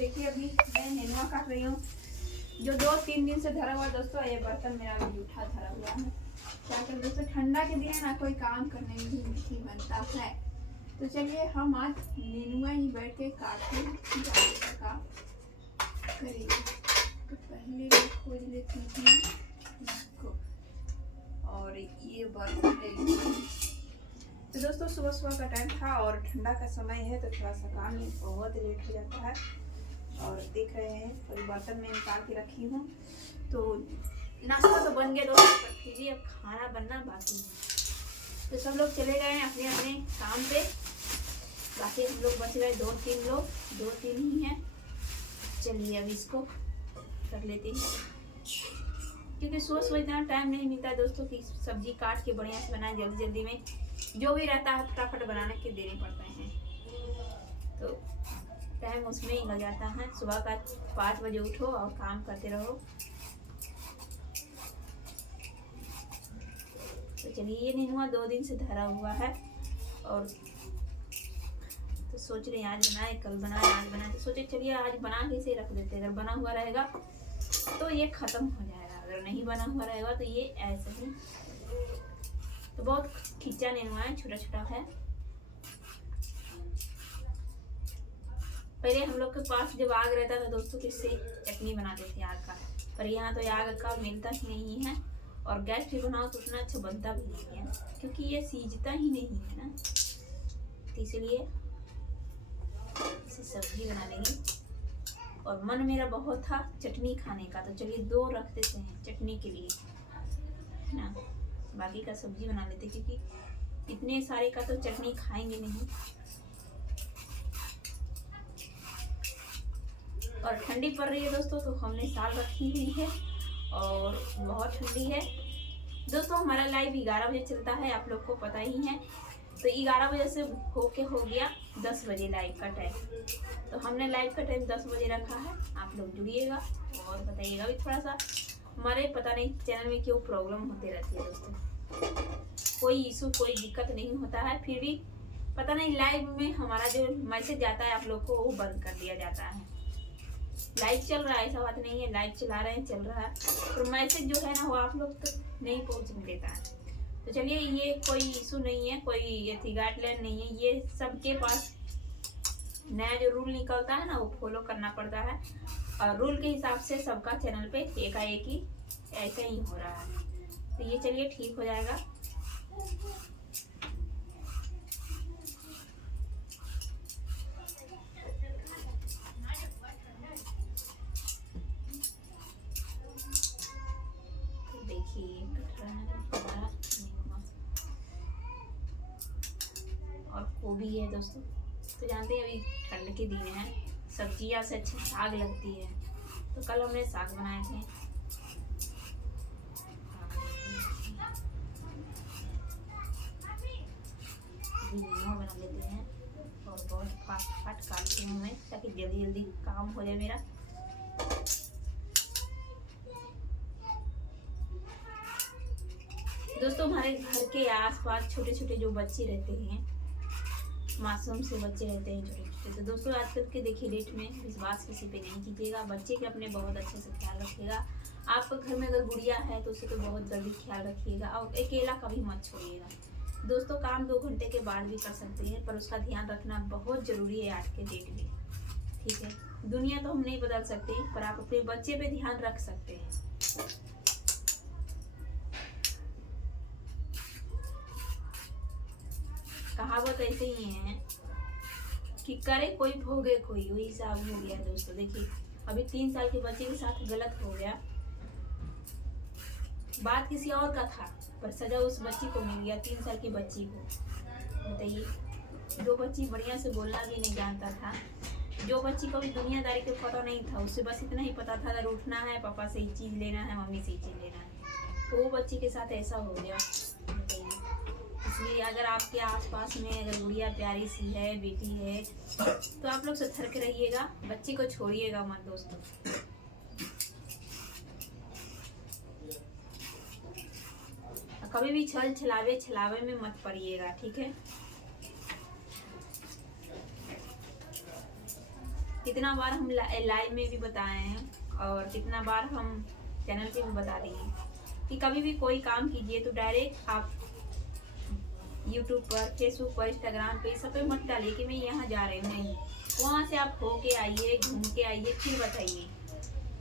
देखिए अभी मैं नेनुआ काट रही हूँ, जो 2-3 दिन से धरा हुआ दोस्तों। ये बर्तन मेरा अभी जूठा धरा हुआ है। क्या करें दोस्तों, ठंडा के दिन है ना, कोई काम करने में भी नहीं बनता है। तो चलिए हम आज नेनुआ ही बैठ के काटते हैं, का काम करेंगे। तो पहले मैं खोज लेती हूँ इसको और ये बर्तन ले लीजिए। तो दोस्तों सुबह सुबह का टाइम था और ठंडा का समय है, तो थोड़ा सा काम बहुत लेट हो जाता है। और देख रहे हैं और बर्तन में निकाल के रखी हूँ। तो नाश्ता तो बन गया दोस्तों, पर फिर भी अब खाना बनना बाकी है। तो सब लोग चले गए हैं अपने अपने काम पे, बाकी हम लोग बच गए 2-3 लोग, 2-3 ही हैं। चलिए अब इसको कर लेते हैं, क्योंकि सुबह सुबह इतना टाइम नहीं मिलता है दोस्तों कि सब्जी काट के बढ़िया से बनाए। जल्दी जल्दी में जो भी रहता है फटाफट बनाने के देने पड़ते हैं, तो टाइम उसमें ही लग जाता है। सुबह का 5 बजे उठो और काम करते रहो। तो चलिए ये नेनुआ 2 दिन से धरा हुआ है और तो सोच रहे हैं आज बनाए, कल बनाए, आज बनाए। तो सोचे चलिए आज बना के इसे रख देते हैं। अगर बना हुआ रहेगा तो ये खत्म हो जाएगा, अगर नहीं बना हुआ रहेगा तो ये ऐसे ही। तो बहुत खिंचा नेनुआ है, छोटा छोटा है। पहले हम लोग के पास जब आग रहता था दोस्तों तो इससे चटनी बनाते थे आग का, पर यहाँ तो आग का मिलता ही नहीं है। और गैस पे बनाओ तो उतना अच्छा बनता भी नहीं है, क्योंकि ये सीजता ही नहीं है ना। तो इसलिए इसे सब्जी बना लेंगे। और मन मेरा बहुत था चटनी खाने का, तो चलिए 2 रख देते हैं चटनी के लिए, है ना। बाकी का सब्जी बना लेते, क्योंकि इतने सारे का तो चटनी खाएंगे नहीं। और ठंडी पड़ रही है दोस्तों, तो हमने साल रखी हुई है और बहुत ठंडी है दोस्तों। हमारा लाइव 11 बजे चलता है, आप लोग को पता ही है। तो 11 बजे से होके हो गया 10 बजे लाइव का टाइम। तो हमने लाइव का टाइम 10 बजे रखा है। आप लोग जुड़िएगा और बताइएगा भी थोड़ा सा। हमारे पता नहीं चैनल में क्यों प्रॉब्लम होती रहती है दोस्तों, कोई इशू कोई दिक्कत नहीं होता है, फिर भी पता नहीं लाइव में हमारा जो मैसेज आता है आप लोग को वो बंद कर दिया जाता है। लाइव चल रहा है, ऐसा बात नहीं है, लाइव चला रहे हैं, चल रहा है, तो मैसेज जो है ना वो आप लोग तक नहीं पहुंचने देता है। तो चलिए ये कोई इशू नहीं है, कोई ये गाइडलाइन नहीं है, ये सबके पास नया जो रूल निकलता है ना वो फॉलो करना पड़ता है। और रूल के हिसाब से सबका चैनल पे एकाएक ही ऐसा ही हो रहा है। तो ये चलिए ठीक हो जाएगा। और गोभी है दोस्तों, तो जानते हैं अभी ठंड के दिन है, सब्जियां से अच्छी साग लगती है। तो कल हमने साग बनाए थे। बना लेते हैं और बहुत फास्ट काटती हूँ मैं, ताकि जल्दी जल्दी काम हो जाए मेरा। दोस्तों हमारे घर के आसपास छोटे छोटे जो बच्चे रहते हैं, मासूम से बच्चे रहते हैं छोटे छोटे, तो दोस्तों आजकल के देखिए डेट में विश्वास किसी पे नहीं कीजिएगा। बच्चे के अपने बहुत अच्छे से ख्याल रखिएगा। आपके घर में अगर गुड़िया है तो उसे तो बहुत जल्दी ख्याल रखिएगा, और अकेला कभी मत छोड़िएगा। दोस्तों काम 2 घंटे के बाद भी कर सकते हैं, पर उसका ध्यान रखना बहुत ज़रूरी है आज के डेट में, ठीक है। दुनिया तो हम नहीं बदल सकते, पर आप अपने बच्चे पे ध्यान रख सकते हैं। कहावत ऐसे ही है कि करे कोई भोगे कोई, वही हिसाब हो गया दोस्तों। देखिए अभी 3 साल के बच्चे के साथ गलत हो गया, बात किसी और का था पर सजा उस बच्ची को मिल गया, 3 साल की बच्ची को। बताइए, जो बच्ची बढ़िया से बोलना भी नहीं जानता था, जो बच्ची को भी दुनियादारी का पता नहीं था, उससे बस इतना ही पता था अगर उठना है पापा से ये चीज़ लेना है, मम्मी से ये चीज़ लेना है, तो वो बच्ची के साथ ऐसा हो गया। इसलिए अगर आपके आसपास में अगर गुड़िया प्यारी सी है, बेटी है, तो आप लोग सतर्क रहिएगा, बच्ची को छोड़िएगा मत दोस्तों। कभी भी छल छलावे में मत पड़िएगा, ठीक है। कितना बार हम लाइव में भी बताए हैं और कितना बार हम चैनल पे भी बता दिए कि कभी भी कोई काम कीजिए तो डायरेक्ट आप यूट्यूब पर, फेसबुक पर, इंस्टाग्राम पे सब पे मत डालिए कि मैं यहाँ जा रही हूँ। नहीं, वहाँ से आप होके आइए, घूम के आइए, फिर बताइए,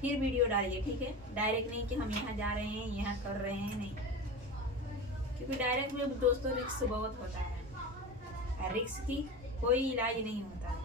फिर वीडियो डालिए। ठीक है, डायरेक्ट नहीं कि हम यहाँ जा रहे हैं, यहाँ कर रहे हैं, नहीं। क्योंकि डायरेक्ट में दोस्तों रिस्क बहुत होता है, रिस्क की कोई इलाज नहीं होता है।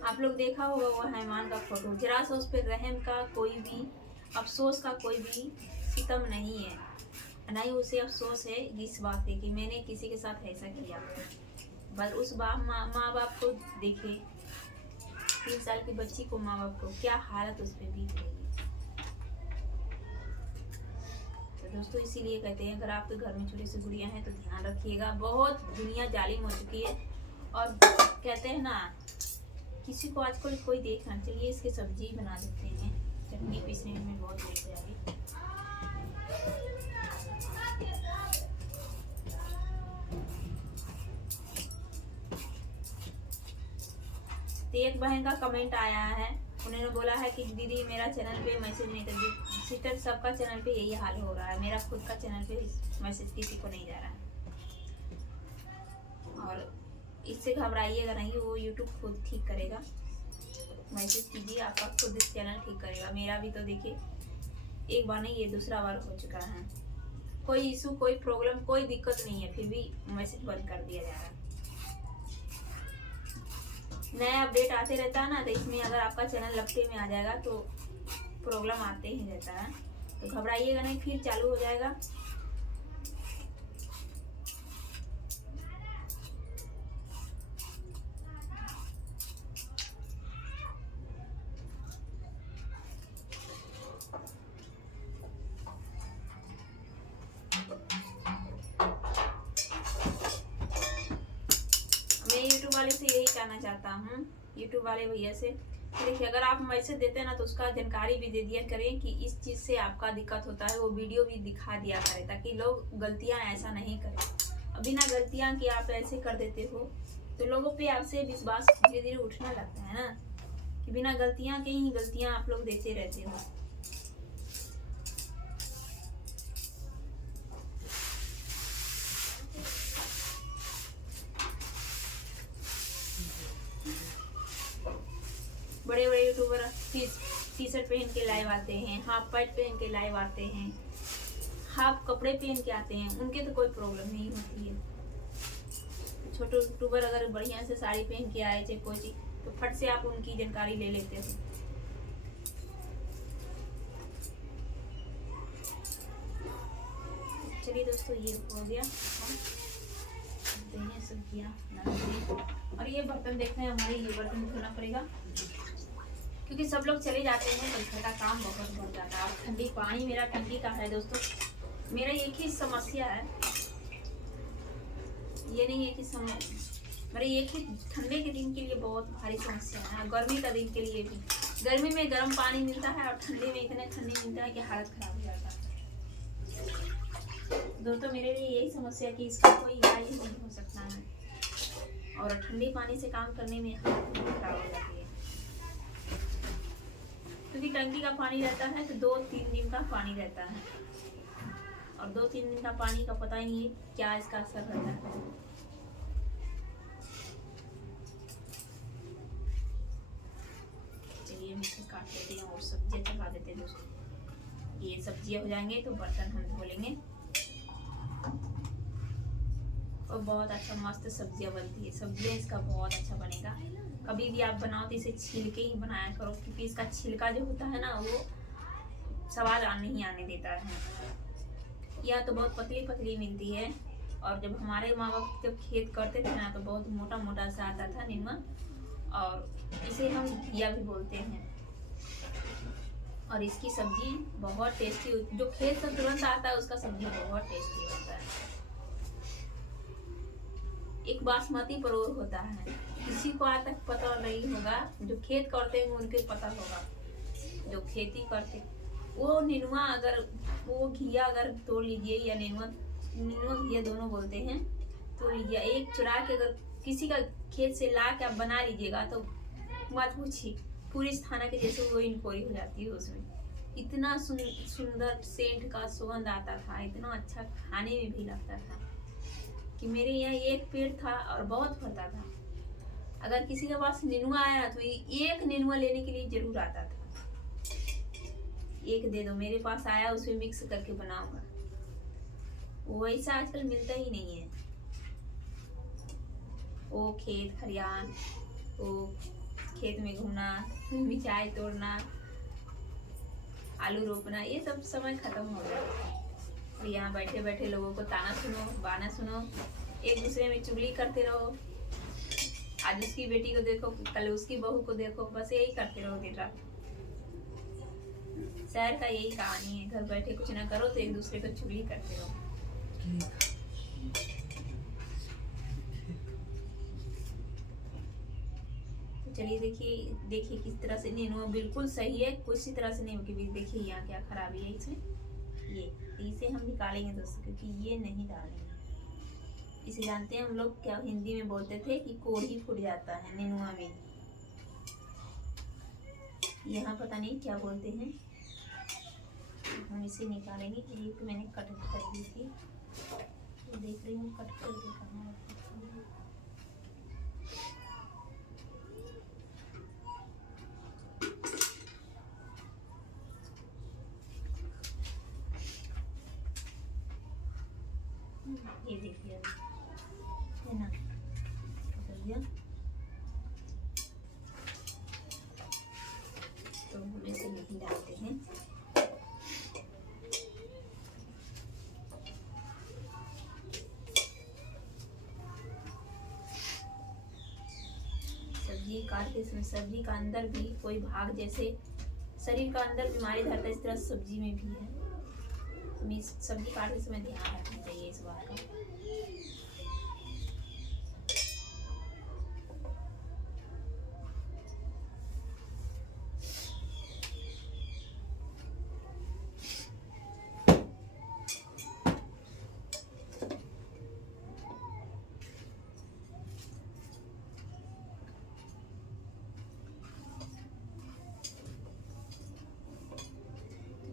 आप लोग देखा होगा वो हैमान का फोटो, जरा सा उस पर रहम का कोई भी, अफसोस का कोई भी सितम नहीं है, ना ही उसे अफसोस है इस बात पे कि मैंने किसी के साथ ऐसा किया। बस उस माँ बाप को देखे, 3 साल की बच्ची को, माँ बाप को क्या हालत उस पर बीत रही है। तो दोस्तों इसीलिए कहते हैं अगर आपके घर में छोटी सी गुड़िया हैं तो ध्यान रखिएगा, बहुत दुनिया जालिम हो चुकी है। और कहते हैं ना, किसी को आजकल कोई देखना, चलिए इसकी सब्जी बना देते हैं, चटनी पीसने में बहुत लेट हो जाएगी। तो एक बहन का कमेंट आया है, उन्होंने बोला है कि दीदी मेरा चैनल पे मैसेज नहीं कर, सिस्टर सबका चैनल पे यही हाल हो रहा है, मेरा खुद का चैनल पे मैसेज किसी को नहीं जा रहा है। और इससे घबराइएगा नहीं, वो यूट्यूब खुद ठीक करेगा। मैसेज कीजिए, आपका खुद चैनल ठीक करेगा। मेरा भी तो देखिए एक बार नहीं, ये दूसरा बार हो चुका है। कोई इशू, कोई प्रॉब्लम, कोई दिक्कत नहीं है, फिर भी मैसेज बंद कर दिया जा रहा है। नया अपडेट आते रहता है ना, तो इसमें अगर आपका चैनल लपटे में आ जाएगा तो प्रॉब्लम आते ही रहता है। तो घबराइएगा नहीं, फिर चालू हो जाएगा। मैं यूट्यूब वाले से यही कहना चाहता हूँ, यूट्यूब वाले भैया से, देखिए अगर आप मैसेज देते हैं ना तो उसका जानकारी भी दे दिया करें कि इस चीज़ से आपका दिक्कत होता है, वो वीडियो भी दिखा दिया करें ताकि लोग गलतियाँ ऐसा नहीं करें। बिना गलतियाँ कि आप ऐसे कर देते हो तो लोगों पे आपसे विश्वास धीरे धीरे उठने लगता है ना, कि बिना गलतियाँ के ही गलतियाँ आप लोग देते रहते हो। बड़े बड़े यूट्यूबर टी शर्ट पहन के लाइव आते हैं, हाफ पैंट पहन के लाइव आते हैं, हाफ कपड़े पहन के आते हैं, उनके तो कोई प्रॉब्लम नहीं होती है। छोटे यूट्यूबर अगर बढ़िया से साड़ी पहन के आए चाहे कोई चीज, तो फट से आप उनकी जानकारी ले लेते हो। चलिए दोस्तों, ये हो गया, हम सब्जियाँ। और ये बर्तन देखते हैं, हमारे ये बर्तन धोना पड़ेगा क्योंकि सब लोग चले जाते हैं तो घर का काम बहुत बढ़ जाता है। और ठंडी पानी मेरा टंकी का है दोस्तों, मेरा एक ही समस्या है, ये नहीं है कि मेरे एक ही ठंडे के दिन के लिए बहुत भारी समस्या है, गर्मी का दिन के लिए भी। गर्मी में गर्म पानी मिलता है और ठंडे में इतने ठंडी मिलता है कि हालत खराब हो जाता है। दोस्तों मेरे लिए यही समस्या कि इसका कोई इलाज नहीं हो सकता है और ठंडे पानी से काम करने में हालत खराब हो जाती है। क्योंकि टंकी का पानी रहता है तो 2-3 दिन का पानी रहता है और 2-3 दिन का पानी का पता ही नहीं है क्या इसका असर रहता है। चलिए हम इसे काट लेते हैं और सब्जियां चढ़ा देते हैं दोस्तों। ये सब्जियां हो जाएंगे तो बर्तन हम धो लेंगे और बहुत अच्छा मस्त सब्जियां बनती है। सब्जियां इसका बहुत अच्छा बनेगा। कभी भी आप बनाओ तो इसे छील के ही बनाया करो क्योंकि इसका छिलका जो होता है ना वो स्वाद नहीं आने देता है। यह तो बहुत पतली पतली मिलती है और जब हमारे माँ बाप जब खेत करते थे ना तो बहुत मोटा मोटा सा आता था नीमक और इसे हम घिया भी बोलते हैं। और इसकी सब्जी बहुत टेस्टी, जो खेत से तुरंत आता है उसका सब्जी बहुत टेस्टी होता है। एक बासमती परोर होता है, किसी को आज तक पता नहीं होगा, जो खेत करते हैं उनके पता होगा, जो खेती करते वो नेनुआ अगर वो घिया अगर तोड़ लीजिए या नेनुआ घिया दोनों बोलते हैं, तोड़ लीजिए, एक चुरा के अगर किसी का खेत से ला के आप बना लीजिएगा तो मत पूछिए, पूरी थाना के जैसे वो इंक्वायरी हो जाती है उसमें। इतना सुंदर सेंट का सुगंध आता था, इतना अच्छा खाने में भी लगता था कि मेरे यहाँ एक पेड़ था और बहुत फलता था। अगर किसी के पास नेनुआ आया तो एक नेनुआ लेने के लिए जरूर आता था, एक दे दो, मेरे पास आया उसमें मिक्स करके बनाऊंगा। वो ऐसा आजकल मिलता ही नहीं है। वो खेत खलियान, वो खेत में घूमना, मिर्चाई तोड़ना, आलू रोपना, ये सब समय खत्म हो गया। और यहाँ बैठे बैठे लोगों को ताना सुनो, बाना सुनो, एक दूसरे में चुगली करते रहो। आज उसकी बेटी को देखो, कल उसकी बहू को देखो, बस यही करते रहो दिन रात। शहर का यही कहानी है, घर बैठे कुछ ना करो तो एक दूसरे को चुगली करते रहो। तो चलिए देखिए किस तरह से नेनुआ बिल्कुल सही है, किसी तरह से नहीं होगी। देखिए यहाँ क्या खराबी है इसमें, ये इसे हम निकालेंगे दोस्तों, क्योंकि ये नहीं डालेंगे। इसे जानते हैं हम लोग क्या हिंदी में बोलते थे कि कोढ़ी फूट जाता है नेनुआ में, यहाँ पता नहीं क्या बोलते हैं। हम इसे निकालेंगे। ये तो मैंने कट कर दी थी, तो देख रही हूँ कट करके कहाँ रखी थी। ये देखिए है ना, तो हम इसे नहीं डालते हैं। सब्जी काटते समय सब्जी का अंदर भी कोई भाग, जैसे शरीर का अंदर बीमारी धरता है, इस तरह सब्जी में भी है। तो सब्जी काटते समय ध्यान रखना चाहिए इस बात का।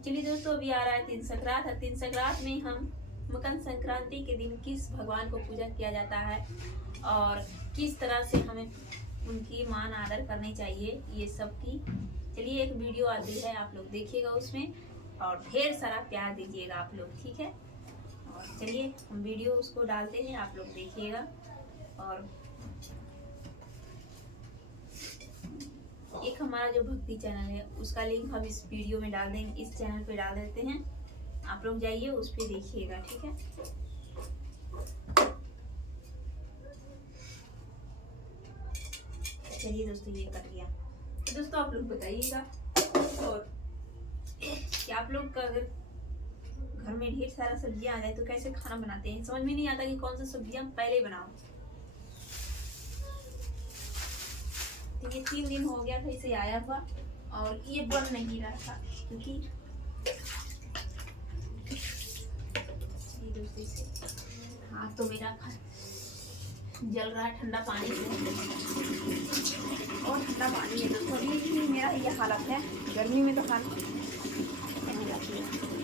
चलिए दोस्तों, अभी आ रहा है तीन संक्रांत। तीन संक्रांत में हम मकर संक्रांति के दिन किस भगवान को पूजा किया जाता है और किस तरह से हमें उनकी मान आदर करनी चाहिए, ये सब की चलिए एक वीडियो आती है, आप लोग देखिएगा उसमें और ढेर सारा प्यार दीजिएगा आप लोग, ठीक है। और चलिए हम वीडियो उसको डालते हैं, आप लोग देखिएगा। और एक हमारा जो भक्ति चैनल है उसका लिंक हम इस वीडियो में डाल देंगे, इस चैनल पे डाल देते हैं, आप लोग जाइए उस पे देखिएगा, ठीक है। चलिए दोस्तों, ये कट गया। दोस्तों आप लोग बताइएगा, और कि आप लोग का अगर घर में ढेर सारा सब्जियां आ जाए तो कैसे खाना बनाते हैं, समझ में नहीं आता कि कौन सी सब्जियां पहले बनाओ। तो ये 3 दिन हो गया था इसे आया हुआ और ये बन नहीं रहा था, क्योंकि हाथ तो मेरा जल रहा है ठंडा पानी से, और ठंडा पानी है तो थोड़ी मेरा ये हालत है। गर्मी में तो हालत नहीं रहती है।